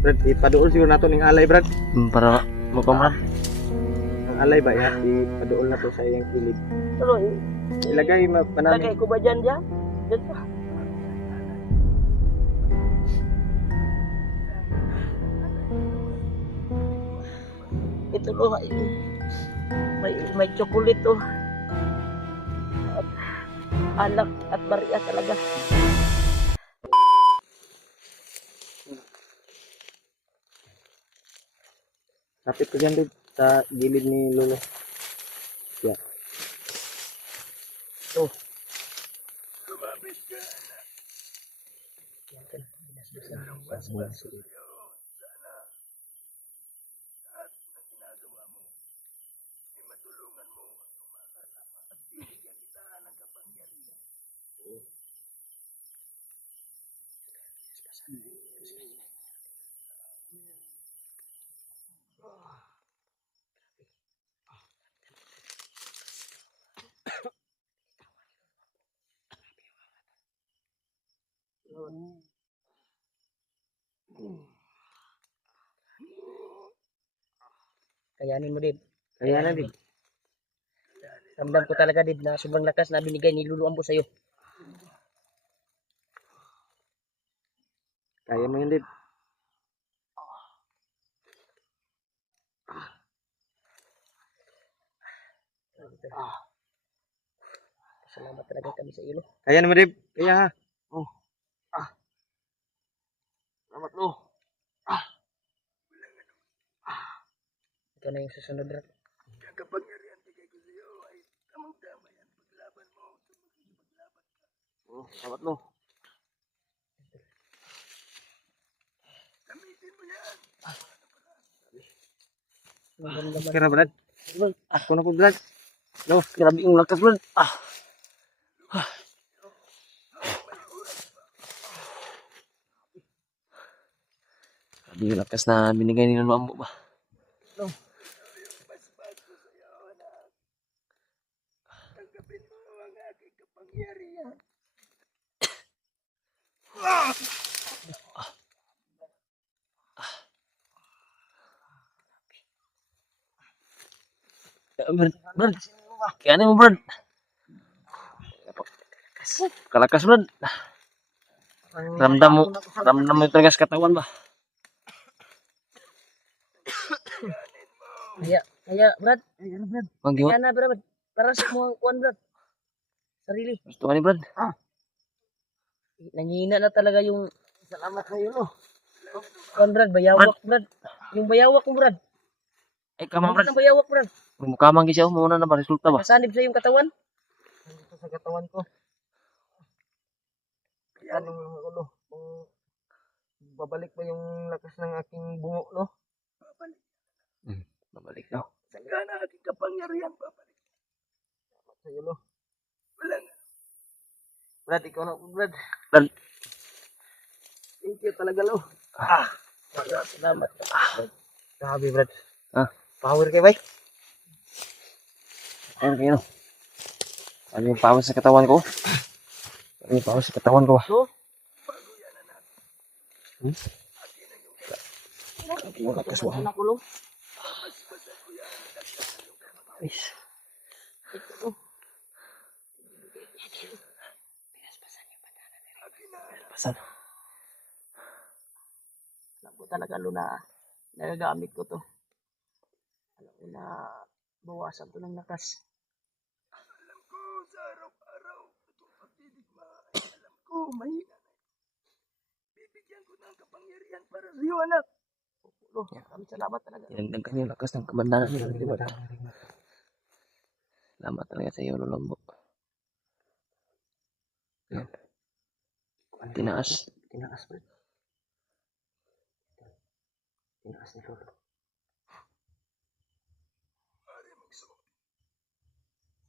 Brad, ipaduol siguro nato ning alay, Brad. Para makamran. Ang alay ba ya, ipaduol na to sa iyang kilid. Pero Ilagay lagay ko ba dyan dyan? Dyan pa. Ito lo, may chocolate to. At alak at barya talaga. Kapit ko dyan, Dad, sa gilid ni Lolo. Yeah. Oh. Kayanin mo din. Kaya na, Dad. Ramdam ko talaga din na sobrang lakas na binigay ni Lulu Ambo sa'yo. Kaya mo yun, Dad. Salamat talaga kami sa iyo. Kaya naman, Dad. Kaya ha. Salamat lo. Ito na yung susunod rat. Salamat mo. Kira, Brad. Ako na po, Brad. No, grabe yung lakas Brad. Sabi yung lakas na binigay ni Lolo Ambo ba? Brad, kaya ano mo Brad? Kalakas Brad. Ramdam mo yung talaga sa katawan ba? Kaya Brad, Mag-iwat. kaya na Brad. Para sa mga kuwan Brad. Sarili. Gusto ka ni Brad? Nangihina na talaga yung salamat sa iyo. Kuwan Brad, bayawak Brad. Yung bayawak mo Brad. Ay, kamang Brad. Ang bayawak Brad. Mukamang gisyaw mo na ba? Resulta ba? Kasanib sa iyong katawan. Dito sa katawan ko. Anong ulo? Kung babalik ba yung lakas ng aking bungo, no? Babalik daw. Sangga na aking kapangyarihan babalik. Salamat sa iyo, no? Wala nga. Brad, ikaw na, Brad. Brad. Thank you talaga, lo. Salamat. Grabe, Brad. Power kayo, bay. Ayun kayo, no? Ano yung power sa katawan ko? Ano yung power sa katawan ko ba? Yung lakas mo. Pasan. Alam ko talaga lo na nagagamit ko to. Alam ko na bawasan to ng lakas. Alam ko sa araw-araw itong pagtidigma ay alam ko mahina na. Bibigyan ko ng kapangyarihan para sa iyo anak. Lo, maraming salamat talaga. Dinagdagan yung lakas ng kabandanan nila. Diba? Salamat talaga sa iyo, Lolo Ambo. Yan. Tinaas. Tinaas, Brad. Tinaas ni Lolo.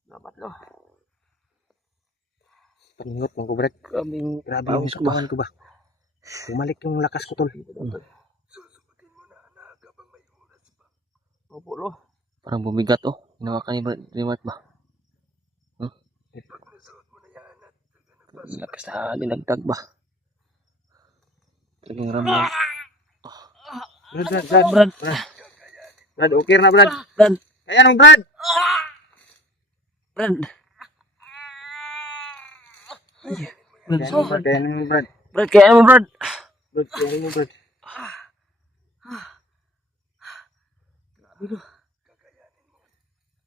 Salamat lo. Paningot mo ko, Brad. Grabe yung katawan ko ba? Bumalik yung lakas ko, tol. Opo lo. Parang bumigat, oh. Hinawakan ni Brad ba? Lakas na dinagdag ba? Talagang ramdam. Brad. Brad, okay na, Brad. Brad. Kaya nung, Brad. Brad. Kaya nung, Brad. Kaya nung, Brad. Brad, kaya mo, Brad. Brad, kaya nung, Brad.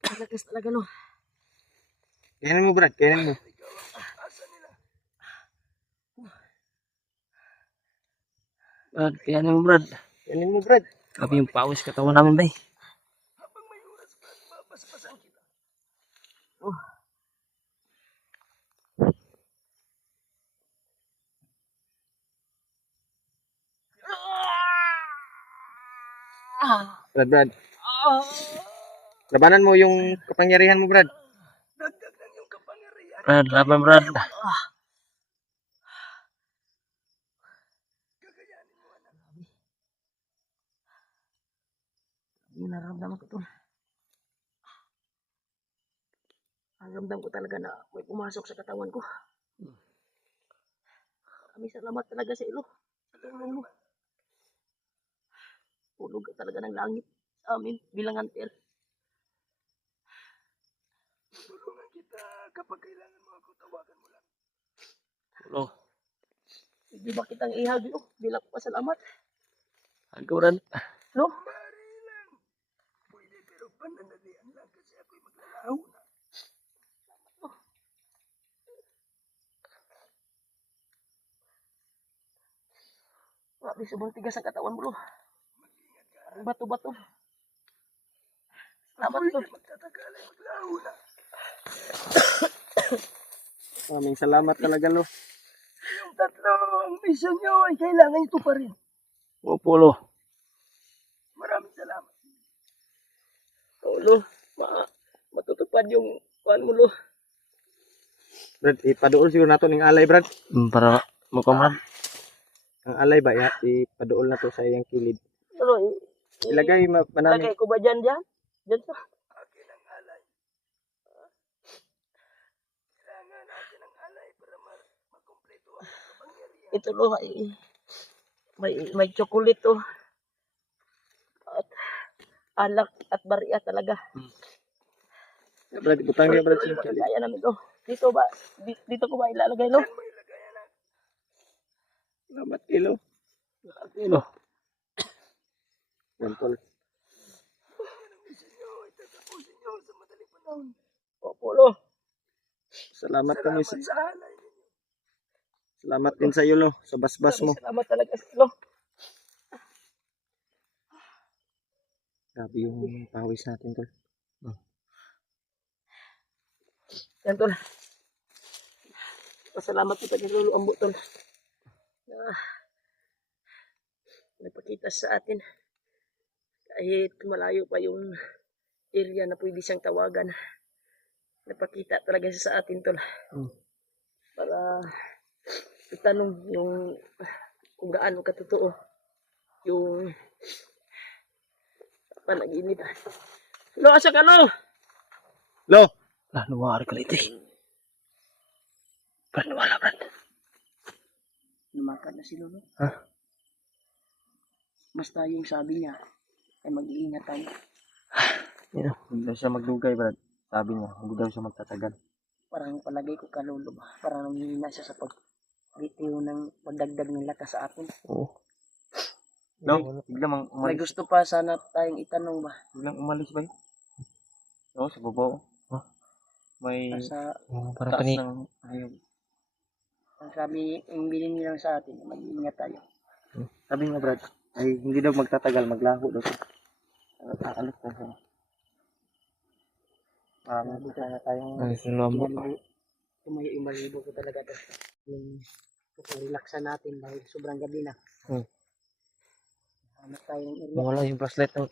Malakas talaga, no? Kaya mo, Brad. Kaya mo. Brad, kaya mo, Brad. Kaya mo, Brad. Grabe yung pawis katawan namin, bay. Brad, Brad. Labanan mo yung kapangyarihan mo, Brad. Brad, laban, Brad. Yung nararamdaman ko to. Ang ramdam ko talaga na may pumasok sa katawan ko. Maraming salamat talaga sa ilo. Tulong mo. Tulog ka talaga ng langit sa amin bilang hunter. Tulungan kita kapag kailangan mo ako, tawagan mo lang. Tulo. Hindi ba kitang ihag, no? Bilang pasalamat. Hagawran. No? Pwede, pero pananalian lang kasi ako'y maglalaho na. Grabe, sobrang tigas ang katawan mo, lo. Parang bato-bato. Salamat, lo. Maraming salamat talaga, lo. Yung tatlo, ang mission nyo ay kailangan ito pa rin. Opo, lo. Maraming salamat. Oo, lo. Matutupad yung kuhan mo, lo. Brad, ipaduol siguro nato ng alay, Brad. Para mukhang, Brad. Ang alay ba, ipaduol na to sa iyang kilid. Ano, Ilagay, manami. ilagay ko ba dyan? Dyan sa? Akin ang alay. Kailangan natin ang alay para makumpleto ang kapangyarihan. Ito, lo, may chocolate, to. At alak at bariya talaga. Brad, butang niya, Brad. Kaya namin to. Dito ko ba ilalagay, lo? Salamat, kilo. Kilo. Yan, tol. Opo, lo. Salamat kami sa... Salamat din sa iyo, lo. Sa basbas mo. Salamat talaga, lo. Grabe yung pawis natin, tol. Yan, tol. Pasalamat po tayo Lolo Ambo, tol. Nagpakita sa atin. Kahit malayo pa yung area na pwede siyang tawagan. Nagpakita talaga siya sa atin, tol. Para itanong yung kung gaano katotoo yung panaginip. Lo, asa ka, lo? Lo! Lumaar ka lito eh. Brad, wala, Brad. Lumakad na si Lolo. Ha? Basta yung sabi niya, ay mag-iingat tayo. Hindi daw siya magdugay, Brad. Sabi niya, hindi daw siya magtatagal. Parang palagay ko ka, Lolo ba? Parang nanghihina siya sa pagbitiw ng pagdagdag ng lakas sa atin. Oo. No, biglang May umalis. gusto pa sana tayong itanong ba? Biglang umalis ba yun? Oo, sa baba. May Sa parang taas ng ayaw. ang sabi, yung bilin nilang sa atin, mag-iingat tayo. Sabi niya, Brad, ay hindi daw magtatagal, maglaho daw siya. Aalis daw siya. Marami sana tayong Tumayo yung malibo ko talaga to. Yung relaxan natin dahil sobrang gabi na. Hanap tayo ng area. Nawala yung flashlight ng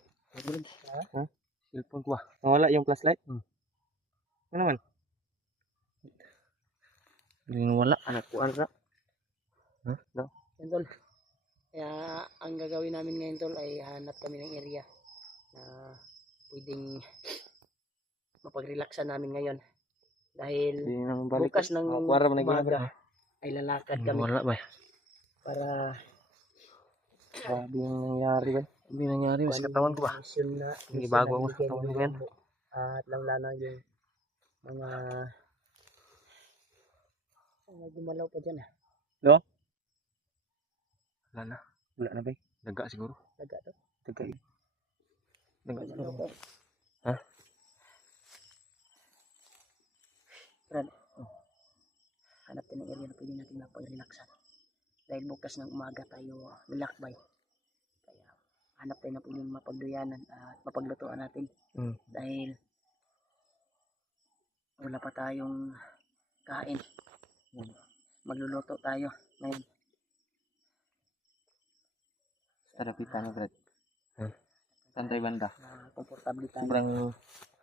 cellphone ko ah. Nawala yung flashlight? Ano naman? Hindi nawala. Anak ko, ano? No? Yan, tol. Kaya ang gagawin namin ngayon, tol, ay hanap kami ng area na pwedeng mapag-relaxan namin ngayon. Dahil bukas ng umaga ay lalakad kami wala ba? para Grabe yung nangyari ba? Grabe yung nangyari ba sa katawan ko ba? Mission na, Hindi mission bago na ako sa binigay katawan ni ko Lolo yan. Ambo. At lang yung mga gumalaw pa dyan ah. Wala na. Wala na ba? Daga siguro. Taga to. Daga eh. Daga siguro. Gumalaw pa. Ha? Brad, hanap tayo ng area na pwede natin mapag-relaxan. Dahil bukas ng umaga tayo nilakbay. Kaya hanap tayo na pwede mapagduyanan at mapaglutuan natin. Dahil wala pa tayong kain. Magluluto tayo ngayon. Tarapitan na, Brad. Saan tayo banda? Komportable tayo. Sobrang...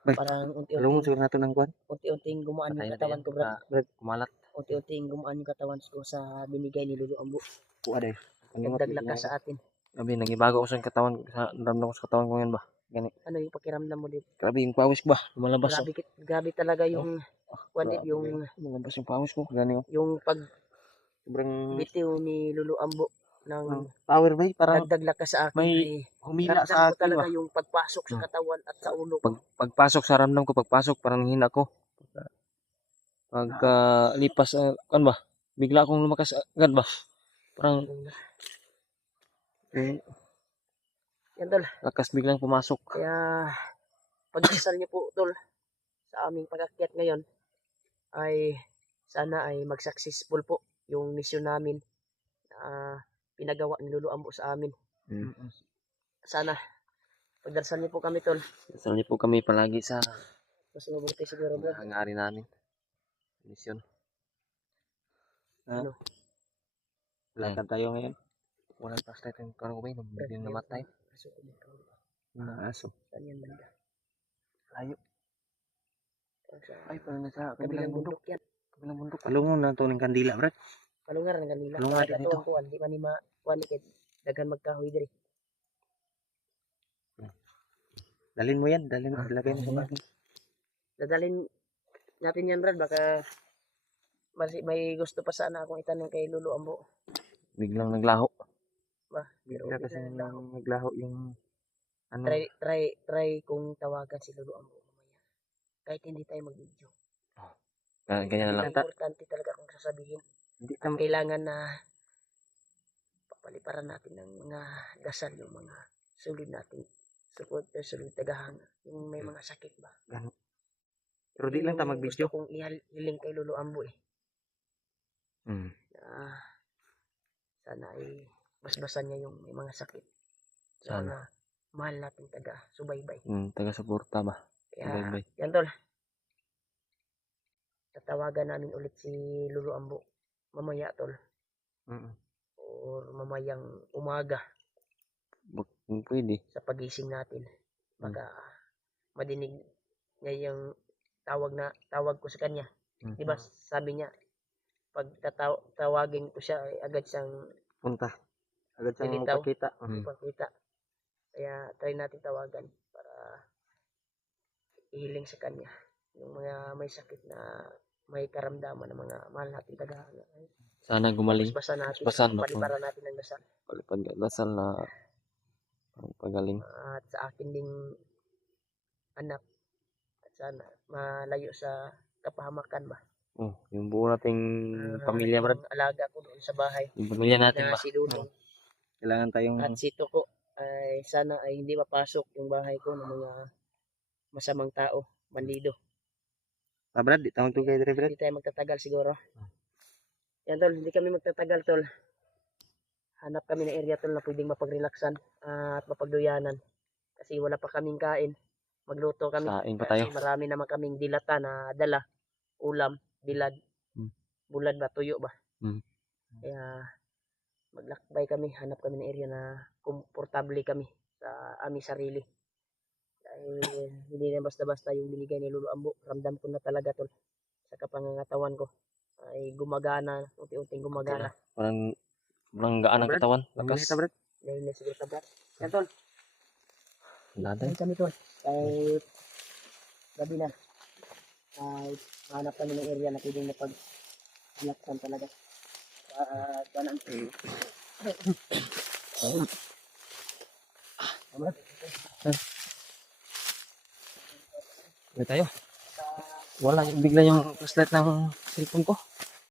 Parang Alungon siguro natin ng kwan. unti-unting gumaan Patay yung na katawan ko, Brad. Brad, kumalat. Unti-unting gumaan yung katawan ko sa binigay ni Lolo Ambo. Kuha dahil. Dagdag lakas sa atin. Grabe, nagibago ako sa katawan. Naramdaman ko sa katawan ko ngayon ba? Gani. Ano yung pakiramdam mo dito? Grabe yung pawis ko ba? Lumalabas. Grabe talaga yung Grabe, yung lumalabas yung pawis ko. Gani oh. yung Sobrang pagbitiw ni Lolo Ambo ng power ba? Parang dagdag lakas sa akin may ay humila ramdam sa ko akin talaga ba? yung pagpasok sa katawan at sa ulo ko. Pagpasok sa ramdam ko, parang hina ko. Pagka lipas, kan ba? Bigla akong lumakas agad ba? Parang Yan tol. lakas biglang pumasok. Kaya pagdasal niyo po tol sa aming pag-akyat ngayon ay sana ay mag-successful po yung mission namin na pinagawa ni Lolo Ambo sa amin. Sana pagdarasal niyo po kami tol. Dasal niyo po kami palagi sa Mas mabuti siguro bro. hangarin namin. Mission. Ano? Lakad tayo ngayon. Walang flashlight yung karoon ko ba yun? Hindi namatay. Mga aso. Saan yan banda? Layo. Sa Ay, parang nasa kabilang bundok yan. Kabilang bundok. Alungon na ito ng kandila, Brad. Kalungar ng kanila. Kalungar din ito. Kuan, di man ni kuan kay daghan magkahoy diri. Dalhin mo yan. Lagay mo sa bag. Dadalhin natin yan Brad baka may gusto pa sana akong itanong kay Lolo Ambo. Biglang naglaho. Ba, pero Bigla kasi naglaho yung ano. try kung tawagan si Lolo Ambo mamaya. Kahit hindi tayo mag-video. Ganyan na lang. Importante talaga kung sasabihin. Hindi At kailangan na papaliparan natin ng mga dasal yung mga sulid natin. Sulid tagahanga. Yung may mga sakit ba. Pero di lang ta Yung mag-video. Gusto kong ihiling kay Lolo Ambo eh. Sana ay basbasan niya yung may mga sakit. Sana. Sana mahal natin taga-subaybay. Taga-suporta ba? Kaya, Subaybay. yan tol. Tatawagan namin ulit si Lolo Ambo. Mamaya tol. Or mamayang umaga. Pwede. Sa pagising natin. Baka madinig niya yung tawag ko sa kanya. Di ba sabi niya, pag tawagin ko siya, ay agad siyang Punta. Agad siyang Lilitaw. magpakita. Kaya try natin tawagan para ihiling sa kanya yung mga may sakit na may karamdaman ng mga mahal natin tagahanga. Sana gumaling. Basbasan natin, Basbasan, paliparan natin ng dasal. Dasal na pagaling. At sa akin ding anak, at sana malayo sa kapahamakan ba. Yung buo nating pamilya, Brad. Yung alaga ko doon sa bahay. Yung pamilya natin Na ba? si Dudong. Kailangan tayong... At si Toko ay sana ay hindi mapasok yung bahay ko ng mga masamang tao, bandido. Brad, di tawag tugay dire, Brad. Hindi tayo magtatagal siguro. Yan tol, hindi kami magtatagal tol. Hanap kami ng area tol na pwedeng mapag-relaxan at mapagduyanan. Kasi wala pa kaming kain. Magluto kami. Saing pa tayo. Kasi marami naman kaming dilata na dala. Ulam, bilad, bulad ba, tuyo ba. Kaya maglakbay kami, hanap kami ng area na komportable kami sa aming sarili. Dahil hindi na basta-basta yung binigay ni Lolo Ambo. Ramdam ko na talaga tol. Sa kapangangatawan ko ay gumagana, unti-unting gumagana. Parang gaan ang katawan. Lakas. Dahil na siguro tablat. Yan tol. Daday. Kami tol. Kahit gabi na. Kahit hanap kami ng area na pwedeng napag-relaxan talaga. Uwi tayo. Wala yung bigla yung flashlight ng cellphone ko.